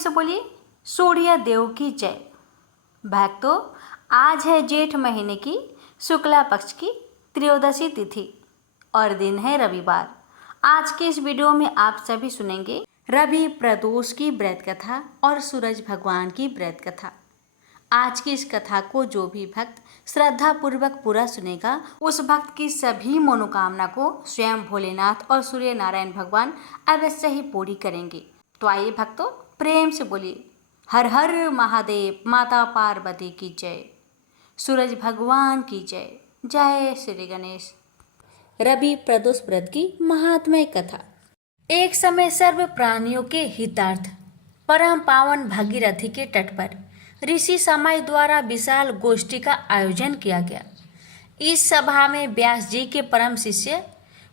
से बोलिए सूर्य देव की जय। भक्तों, आज है जेठ महीने की शुक्ला पक्ष की त्रयोदशी तिथि और दिन है रविवार। आज के इस वीडियो में आप सभी सुनेंगे रवि प्रदोष की व्रत कथा और सूरज भगवान की व्रत कथा। आज की इस कथा को जो भी भक्त श्रद्धा पूर्वक पूरा सुनेगा, उस भक्त की सभी मनोकामना को स्वयं भोलेनाथ और सूर्य नारायण भगवान अवश्य ही पूरी करेंगे। तो आइए भक्तों, प्रेम से बोलिए हर हर महादेव, माता पार्वती की जय, सूरज भगवान की जय, जय श्री गणेश। रवि प्रदोष व्रत की महात्म्य कथा। एक समय सर्व प्राणियों के हितार्थ परम पावन भागीरथी के तट पर ऋषि समाज द्वारा विशाल गोष्ठी का आयोजन किया गया। इस सभा में व्यास जी के परम शिष्य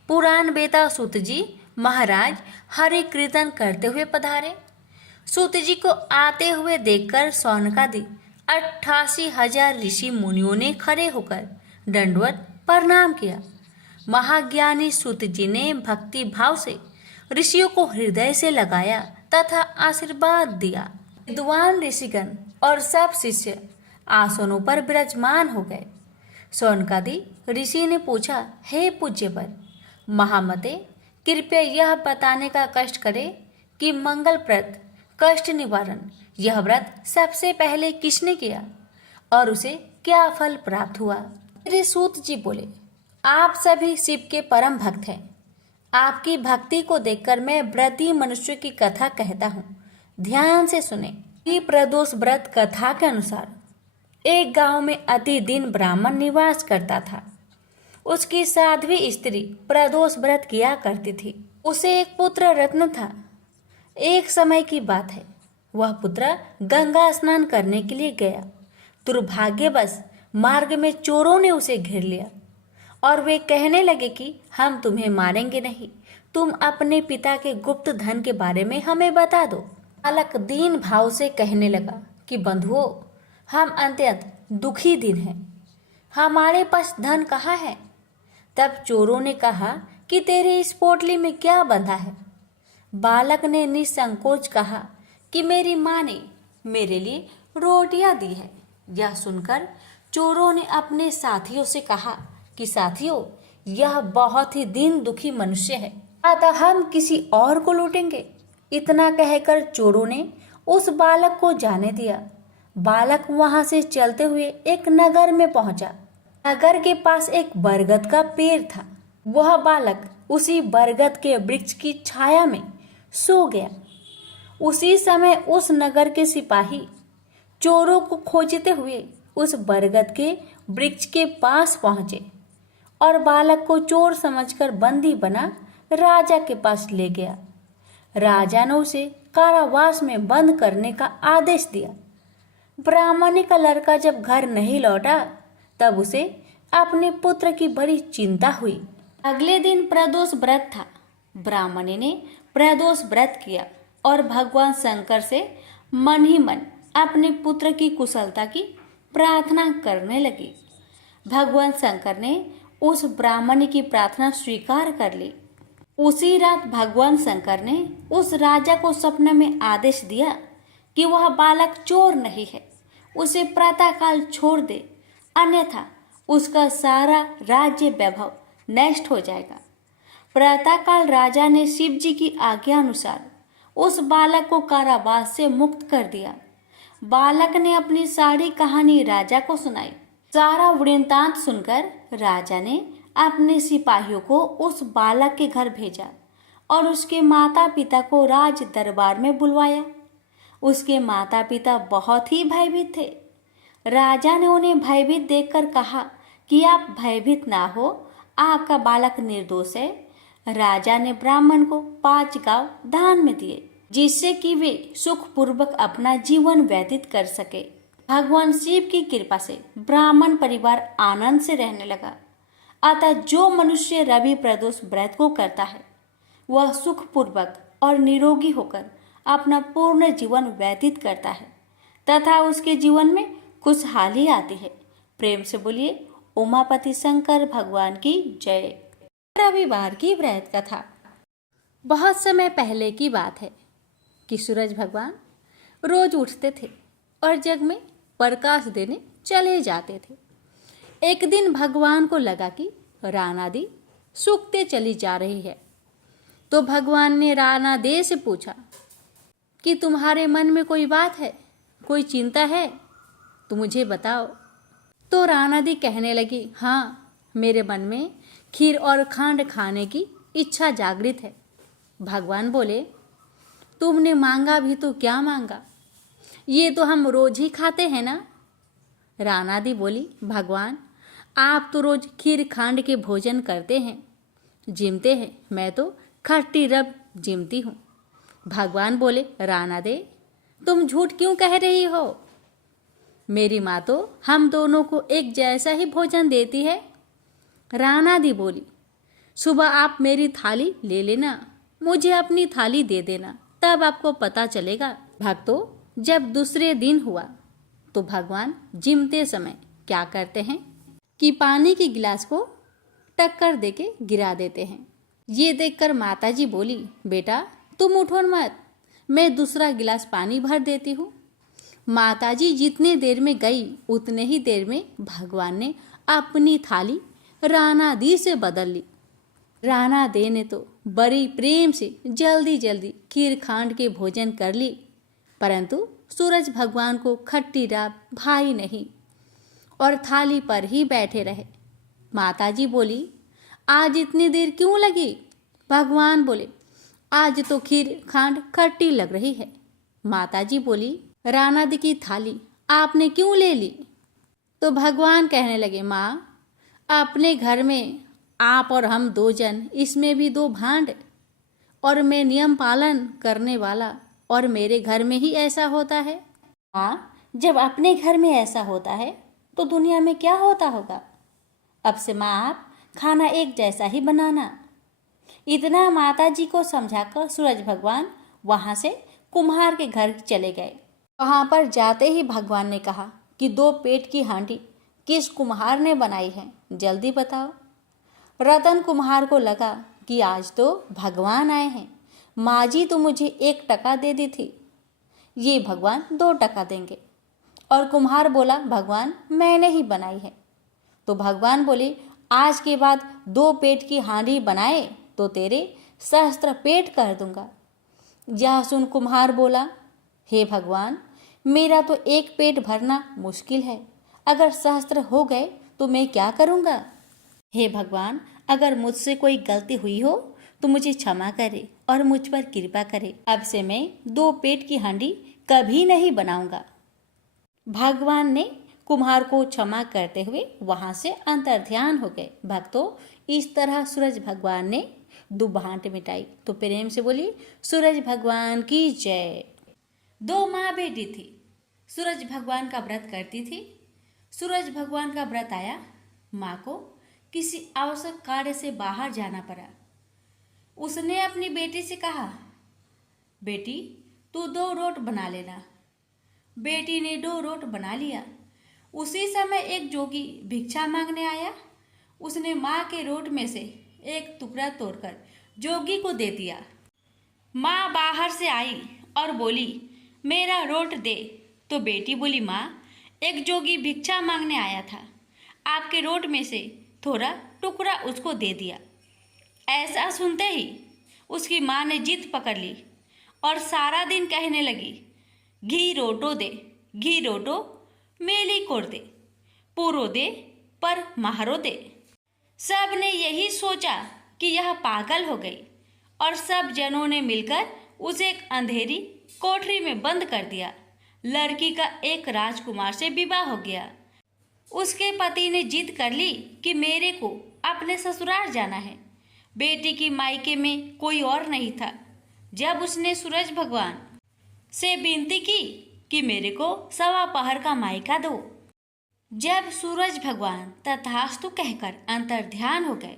पुराण वेता सूत जी महाराज हरि कीर्तन करते हुए पधारे। सूत जी को आते हुए देखकर सौनकादि 88,000 ऋषि मुनियों ने खड़े होकर दंडवत प्रणाम किया। महाज्ञानी सूत जी ने भक्ति भाव से ऋषियों को हृदय से लगाया तथा आशीर्वाद दिया। विद्वान ऋषिगण और सब शिष्य आसनों पर विराजमान हो गए। सौनकादि ऋषि ने पूछा, हे पूज्यवर महामते, कृपया यह बताने का कष्ट करे कि मंगलप्रद कष्ट निवारण यह व्रत सबसे पहले किसने किया और उसे क्या फल प्राप्त हुआ। श्री सूत जी बोले, आप सभी शिव के परम भक्त हैं। आपकी भक्ति को देखकर मैं व्रती मनुष्य की कथा कहता हूँ, ध्यान से सुने। प्रदोष व्रत कथा के अनुसार एक गांव में अति दीन ब्राह्मण निवास करता था। उसकी साध्वी स्त्री प्रदोष व्रत किया करती थी। उसे एक पुत्र रत्न था। एक समय की बात है, वह पुत्र गंगा स्नान करने के लिए गया। दुर्भाग्यवश मार्ग में चोरों ने उसे घेर लिया और वे कहने लगे कि हम तुम्हें मारेंगे नहीं, तुम अपने पिता के गुप्त धन के बारे में हमें बता दो। बालक दीन भाव से कहने लगा कि बंधुओं, हम अत्यंत दुखी दिन हैं, हमारे पास धन कहाँ है। तब चोरों ने कहा कि तेरे इस पोटली में क्या बंधा है। बालक ने निसंकोच कहा कि मेरी माँ ने मेरे लिए रोटियां दी है। यह सुनकर चोरों ने अपने साथियों से कहा कि साथियों, यह बहुत ही दीन दुखी मनुष्य है, अतः हम किसी और को लूटेंगे। इतना कहकर चोरों ने उस बालक को जाने दिया। बालक वहां से चलते हुए एक नगर में पहुंचा। नगर के पास एक बरगद का पेड़ था। वह बालक उसी बरगद के वृक्ष की छाया में सो गया। उसी समय उस नगर के सिपाही चोरों को खोजते हुए उस बरगद के वृक्ष के पास पहुंचे और बालक को चोर समझकर बंदी बना राजा के पास ले गया। राजा ने उसे कारावास में बंद करने का आदेश दिया। ब्राह्मणी का लड़का जब घर नहीं लौटा, तब उसे अपने पुत्र की बड़ी चिंता हुई। अगले दिन प्रदोष व्रत था। ब्राह्मणी ने प्रदोष व्रत किया और भगवान शंकर से मन ही मन अपने पुत्र की कुशलता की प्रार्थना करने लगी। भगवान शंकर ने उस ब्राह्मणी की प्रार्थना स्वीकार कर ली। उसी रात भगवान शंकर ने उस राजा को सपने में आदेश दिया कि वह बालक चोर नहीं है, उसे प्रातःकाल छोड़ दे, अन्यथा उसका सारा राज्य वैभव नष्ट हो जाएगा। प्रातःकाल राजा ने शिव जी की आज्ञा अनुसार उस बालक को कारावास से मुक्त कर दिया। बालक ने अपनी सारी कहानी राजा को सुनाई। सारा वृत्तांत सुनकर राजा ने अपने सिपाहियों को उस बालक के घर भेजा और उसके माता पिता को राज दरबार में बुलवाया। उसके माता पिता बहुत ही भयभीत थे। राजा ने उन्हें भयभीत देखकर कहा कि आप भयभीत ना हो, आपका बालक निर्दोष है। राजा ने ब्राह्मण को 5 गांव दान में दिए, जिससे कि वे सुखपूर्वक अपना जीवन व्यतीत कर सके। भगवान शिव की कृपा से ब्राह्मण परिवार आनंद से रहने लगा। अतः जो मनुष्य रवि प्रदोष व्रत को करता है, वह सुखपूर्वक और निरोगी होकर अपना पूर्ण जीवन व्यतीत करता है तथा उसके जीवन में खुशहाली आती है। प्रेम से बोलिए उमापति शंकर भगवान की जय। रविवार की व्रत कथा। बहुत समय पहले की बात है कि सूरज भगवान रोज उठते थे और जग में प्रकाश देने चले जाते थे। एक दिन भगवान को लगा कि रानादी सूखते चली जा रही है, तो भगवान ने रानादे से पूछा कि तुम्हारे मन में कोई बात है, कोई चिंता है तो मुझे बताओ। तो रानादी कहने लगी, हाँ, मेरे मन में खीर और खांड खाने की इच्छा जागृत है। भगवान बोले, तुमने मांगा भी तो क्या मांगा, ये तो हम रोज ही खाते हैं ना। रानादी बोली, भगवान, आप तो रोज खीर खांड के भोजन करते हैं, जिमते हैं, मैं तो खट्टी रब जिमती हूँ। भगवान बोले, रानादे, तुम झूठ क्यों कह रही हो? मेरी माँ तो हम दोनों को एक जैसा ही भोजन देती है। रानादी बोली, सुबह आप मेरी थाली ले लेना, मुझे अपनी थाली दे देना, तब आपको पता चलेगा। भक्तों, जब दूसरे दिन हुआ तो भगवान जिमते समय क्या करते हैं कि पानी के गिलास को टक्कर देके गिरा देते हैं। ये देखकर माताजी बोली, बेटा तुम उठो मत, मैं दूसरा गिलास पानी भर देती हूँ। माताजी जितने देर में गई उतने ही देर में भगवान ने अपनी थाली रानादी से बदल ली। रानादे ने तो बड़ी प्रेम से जल्दी जल्दी खीर खांड के भोजन कर ली, परंतु सूरज भगवान को खट्टी राब भाई नहीं और थाली पर ही बैठे रहे। माताजी बोली, आज इतनी देर क्यों लगी? भगवान बोले, आज तो खीर खांड खट्टी लग रही है। माताजी बोली, रानादी की थाली आपने क्यों ले ली? तो भगवान कहने लगे, माँ, अपने घर में आप और हम दो जन, इसमें भी दो भांड, और मैं नियम पालन करने वाला, और मेरे घर में ही ऐसा होता है। हाँ, जब अपने घर में ऐसा होता है तो दुनिया में क्या होता होगा। अब से माँ आप खाना एक जैसा ही बनाना। इतना माताजी को समझाकर सूरज भगवान वहाँ से कुम्हार के घर चले गए। वहाँ पर जाते ही भगवान ने कहा कि 2 पेट की हांडी किस कुम्हार ने बनाई है, जल्दी बताओ। रतन कुम्हार को लगा कि आज तो भगवान आए हैं, माँ जी तो मुझे 1 टका दे दी थी, ये भगवान 2 टका देंगे। और कुम्हार बोला, भगवान मैंने ही बनाई है। तो भगवान बोले, आज के बाद 2 पेट की हांडी बनाए तो तेरे सहस्त्र पेट कर दूंगा। यह सुन कुम्हार बोला, हे भगवान, मेरा तो 1 पेट भरना मुश्किल है, अगर सहस्त्र हो गए तो मैं क्या करूँगा। हे भगवान, अगर मुझसे कोई गलती हुई हो तो मुझे क्षमा करे और मुझ पर कृपा करे। अब से मैं 2 पेट की हांडी कभी नहीं बनाऊंगा। भगवान ने कुम्हार को क्षमा करते हुए वहां से अंतर्ध्यान हो गए। भक्तों, इस तरह सूरज भगवान ने दुभांट मिटाई। तो प्रेम से बोलिए, सूरज भगवान की जय। 2 माँ बेटी थी, सूरज भगवान का व्रत करती थी। सूरज भगवान का व्रत आया, माँ को किसी आवश्यक कार्य से बाहर जाना पड़ा। उसने अपनी बेटी से कहा, बेटी तू 2 रोट बना लेना। बेटी ने 2 रोट बना लिया। उसी समय एक जोगी भिक्षा मांगने आया। उसने माँ के रोट में से एक टुकड़ा तोड़कर जोगी को दे दिया। माँ बाहर से आई और बोली, मेरा रोट दे। तो बेटी बोली, माँ, एक जोगी भिक्षा मांगने आया था, आपके रोट में से थोड़ा टुकड़ा उसको दे दिया। ऐसा सुनते ही उसकी माँ ने जिद पकड़ ली और सारा दिन कहने लगी, घी रोटो दे, घी रोटो, मेली कोर दे, पूरो दे पर महारो दे। सब ने यही सोचा कि यह पागल हो गई और सब जनों ने मिलकर उसे एक अंधेरी कोठरी में बंद कर दिया। लड़की का एक राजकुमार से विवाह हो गया। उसके पति ने जिद कर ली कि मेरे को अपने ससुराल जाना है। बेटी की मायके में कोई और नहीं था। जब उसने सूरज भगवान से विनती की कि मेरे को 1.25 पहर का मायका दो, जब सूरज भगवान तथास्तु कहकर अंतर्ध्यान हो गए,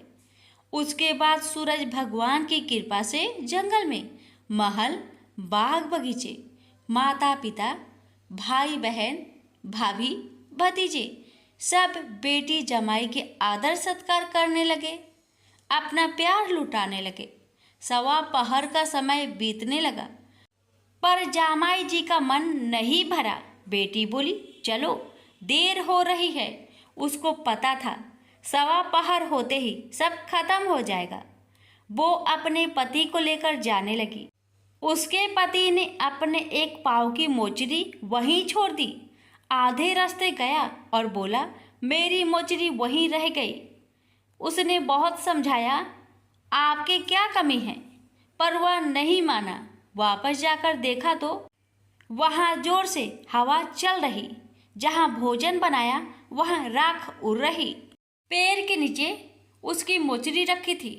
उसके बाद सूरज भगवान की कृपा से जंगल में महल, बाग बगीचे, माता पिता, भाई बहन, भाभी, भतीजे सब बेटी जमाई के आदर सत्कार करने लगे, अपना प्यार लुटाने लगे। 1.25 पहर का समय बीतने लगा। पर जामाई जी का मन नहीं भरा। बेटी बोली, चलो देर हो रही है। उसको पता था सवा पहर होते ही सब खत्म हो जाएगा। वो अपने पति को लेकर जाने लगी। उसके पति ने अपने एक पाँव की मोचरी वहीं छोड़ दी। आधे रास्ते गया और बोला, मेरी मोचरी वहीं रह गई। उसने बहुत समझाया, आपके क्या कमी है, पर वह नहीं माना। वापस जाकर देखा तो वहाँ जोर से हवा चल रही। जहाँ भोजन बनाया वहाँ राख उड़ रही। पेड़ के नीचे उसकी मोचरी रखी थी।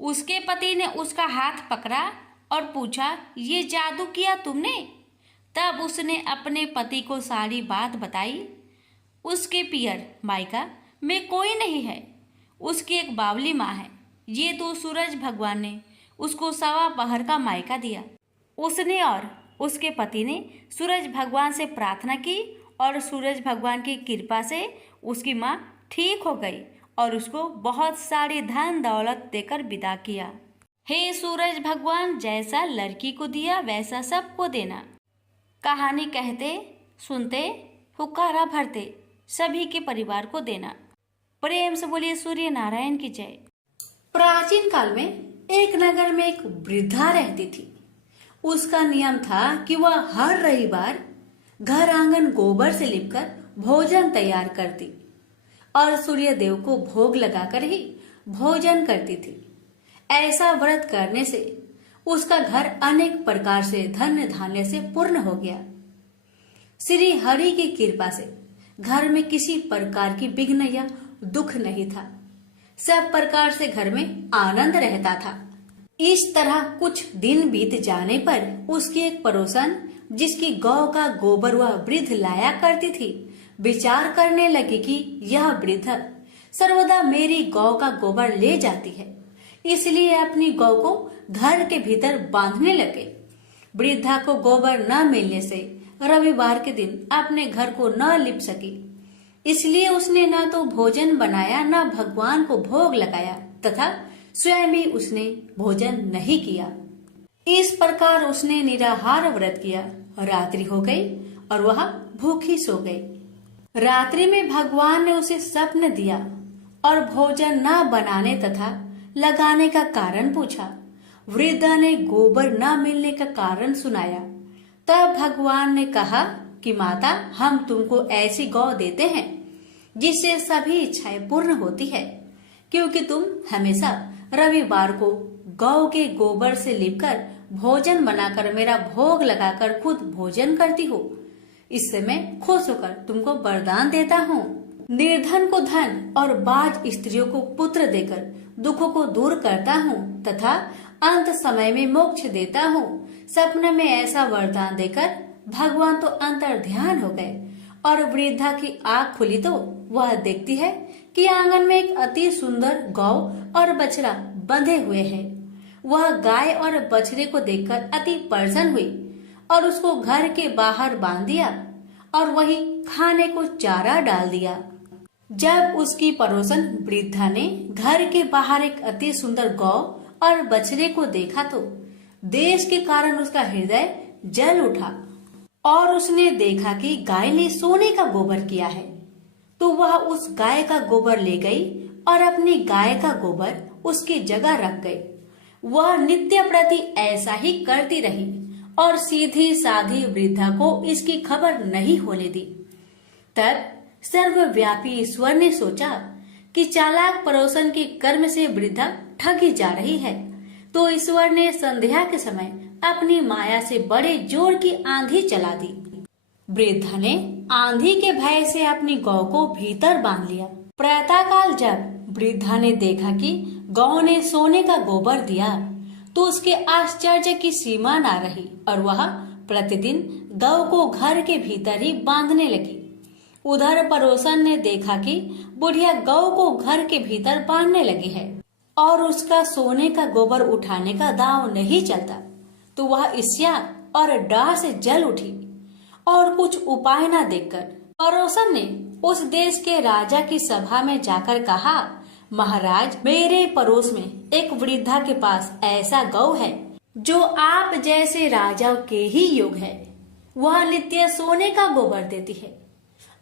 उसके पति ने उसका हाथ पकड़ा और पूछा, ये जादू किया तुमने? तब उसने अपने पति को सारी बात बताई। उसके पियर मायका में कोई नहीं है, उसकी एक बावली माँ है। ये तो सूरज भगवान ने उसको सवा पहर का मायका दिया। उसने और उसके पति ने सूरज भगवान से प्रार्थना की और सूरज भगवान की कृपा से उसकी माँ ठीक हो गई और उसको बहुत सारी धन दौलत देकर विदा किया। हे सूरज भगवान, जैसा लड़की को दिया वैसा सबको देना। कहानी कहते सुनते हुक्कारा भरते सभी के परिवार को देना। प्रेम से बोलिए सूर्य नारायण की जय। प्राचीन काल में एक नगर में एक वृद्धा रहती थी। उसका नियम था कि वह हर रविवार घर आंगन गोबर से लिपकर भोजन तैयार करती और सूर्य देव को भोग लगाकर ही भोजन करती थी। ऐसा व्रत करने से उसका घर अनेक प्रकार से धन्य धान्य से पूर्ण हो गया। श्री हरि की कृपा से घर में किसी प्रकार की विघ्न या दुख नहीं था। सब प्रकार से घर में आनंद रहता था। इस तरह कुछ दिन बीत जाने पर उसकी एक पड़ोसन, जिसकी गौ का गोबर वह वृद्ध लाया करती थी, विचार करने लगी कि यह वृद्ध सर्वदा मेरी गौ का गोबर ले जाती है, इसलिए अपनी गौ को घर के भीतर बांधने लगे। वृद्धा को गोबर न मिलने से रविवार के दिन अपने घर को न लिप सकी, इसलिए उसने न तो भोजन बनाया न भगवान को भोग लगाया तथा स्वयं भी उसने भोजन नहीं किया। इस प्रकार उसने निराहार व्रत किया। रात्रि हो गई और वह भूखी सो गई। रात्रि में भगवान ने उसे स्वप्न दिया और भोजन न बनाने तथा लगाने का कारण पूछा। वृद्धा ने गोबर न मिलने का कारण सुनाया। तब भगवान ने कहा कि माता, हम तुमको ऐसी गौ देते हैं जिससे सभी इच्छाएं पूर्ण होती है, क्योंकि तुम हमेशा रविवार को गौ के गोबर से लिपकर भोजन बनाकर मेरा भोग लगाकर खुद भोजन करती हो। इससे मैं खुश होकर तुमको वरदान देता हूँ। निर्धन को धन और बाज स्त्रियों को पुत्र देकर दुखों को दूर करता हूँ तथा अंत समय में मोक्ष देता हूँ। सपने में ऐसा वरदान देकर भगवान तो अंतर ध्यान हो गए और वृद्धा की आँख खुली तो वह देखती है कि आंगन में एक अति सुंदर गौ और बछड़ा बंधे हुए हैं। वह गाय और बछड़े को देखकर अति प्रसन्न हुई और उसको घर के बाहर बांध दिया और वही खाने को चारा डाल दिया। जब उसकी पड़ोसन वृद्धा ने घर के बाहर एक अति सुंदर गौ और बछड़े को देखा तो देश के कारण उसका हृदय जल उठा और उसने देखा कि गाय ने सोने का गोबर किया है, तो वह उस गाय का गोबर ले गई और अपनी गाय का गोबर उसकी जगह रख गई। वह नित्य प्रति ऐसा ही करती रही और सीधी साधी वृद्धा को इसकी खबर नहीं होने दी। तब सर्वव्यापी ईश्वर ने सोचा कि चालाक पड़ोसन के कर्म से वृद्धा ठगी जा रही है, तो ईश्वर ने संध्या के समय अपनी माया से बड़े जोर की आंधी चला दी। वृद्धा ने आंधी के भय से अपनी गौ को भीतर बांध लिया। प्रातःकाल जब वृद्धा ने देखा कि गौ ने सोने का गोबर दिया तो उसके आश्चर्य की सीमा न रही और वह प्रतिदिन गौ को घर के भीतर ही बांधने लगी। उधर पड़ोसन ने देखा कि बुढ़िया गौ को घर के भीतर बांधने लगी है और उसका सोने का गोबर उठाने का दांव नहीं चलता, तो वह ईर्ष्या और डाह से जल उठी और कुछ उपाय न देखकर पड़ोसन ने उस देश के राजा की सभा में जाकर कहा, महाराज, मेरे पड़ोस में एक वृद्धा के पास ऐसा गौ है जो आप जैसे राजा के ही योग है, वह नित्य सोने का गोबर देती है।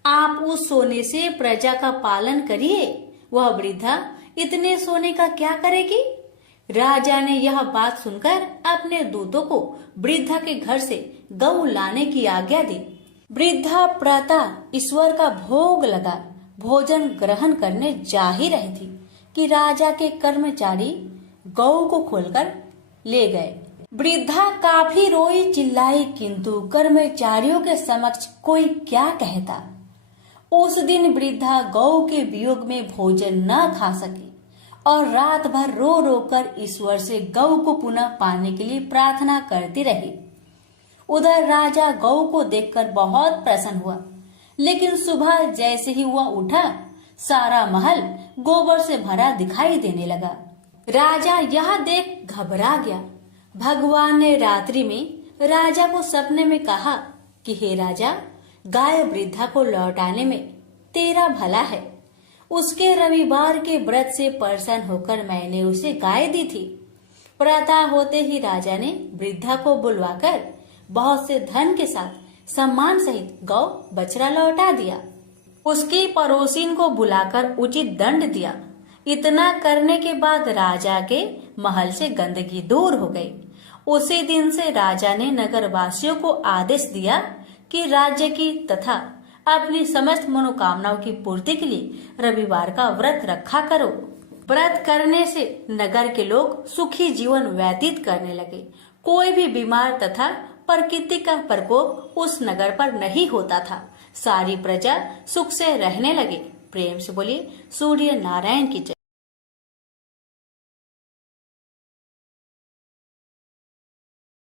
आप उस सोने से प्रजा का पालन करिए। वह वृद्धा इतने सोने का क्या करेगी? राजा ने यह बात सुनकर अपने दूतों को वृद्धा के घर से गऊ लाने की आज्ञा दी। वृद्धा प्रातः ईश्वर का भोग लगा भोजन ग्रहण करने जा ही रही थी कि राजा के कर्मचारी गऊ को खोलकर ले गए। वृद्धा काफी रोई चिल्लाई, किंतु कर्मचारियों के समक्ष कोई क्या कहता। उस दिन वृद्धा गौ के वियोग में भोजन न खा सकी और रात भर रो रो कर ईश्वर से गौ को पुनः पाने के लिए प्रार्थना करती रही। उधर राजा गौ को देखकर बहुत प्रसन्न हुआ, लेकिन सुबह जैसे ही वह उठा, सारा महल गोबर से भरा दिखाई देने लगा। राजा यह देख घबरा गया। भगवान ने रात्रि में राजा को सपने में कहा कि हे राजा, गाय वृद्धा को लौटाने में तेरा भला है। उसके रविवार के व्रत से प्रसन्न होकर मैंने उसे गाय दी थी। प्रातः होते ही राजा ने वृद्धा को बुलवाकर बहुत से धन के साथ सम्मान सहित गौ बछड़ा लौटा दिया। उसकी पड़ोसिन को बुलाकर उचित दंड दिया। इतना करने के बाद राजा के महल से गंदगी दूर हो गई। उसी दिन से राजा ने नगरवासियों को आदेश दिया कि राज्य की तथा अपनी समस्त मनोकामनाओं की पूर्ति के लिए रविवार का व्रत रखा करो। व्रत करने से नगर के लोग सुखी जीवन व्यतीत करने लगे। कोई भी बीमार तथा प्रकृति का प्रकोप उस नगर पर नहीं होता था। सारी प्रजा सुख से रहने लगे। प्रेम से बोलिए सूर्य नारायण की जय।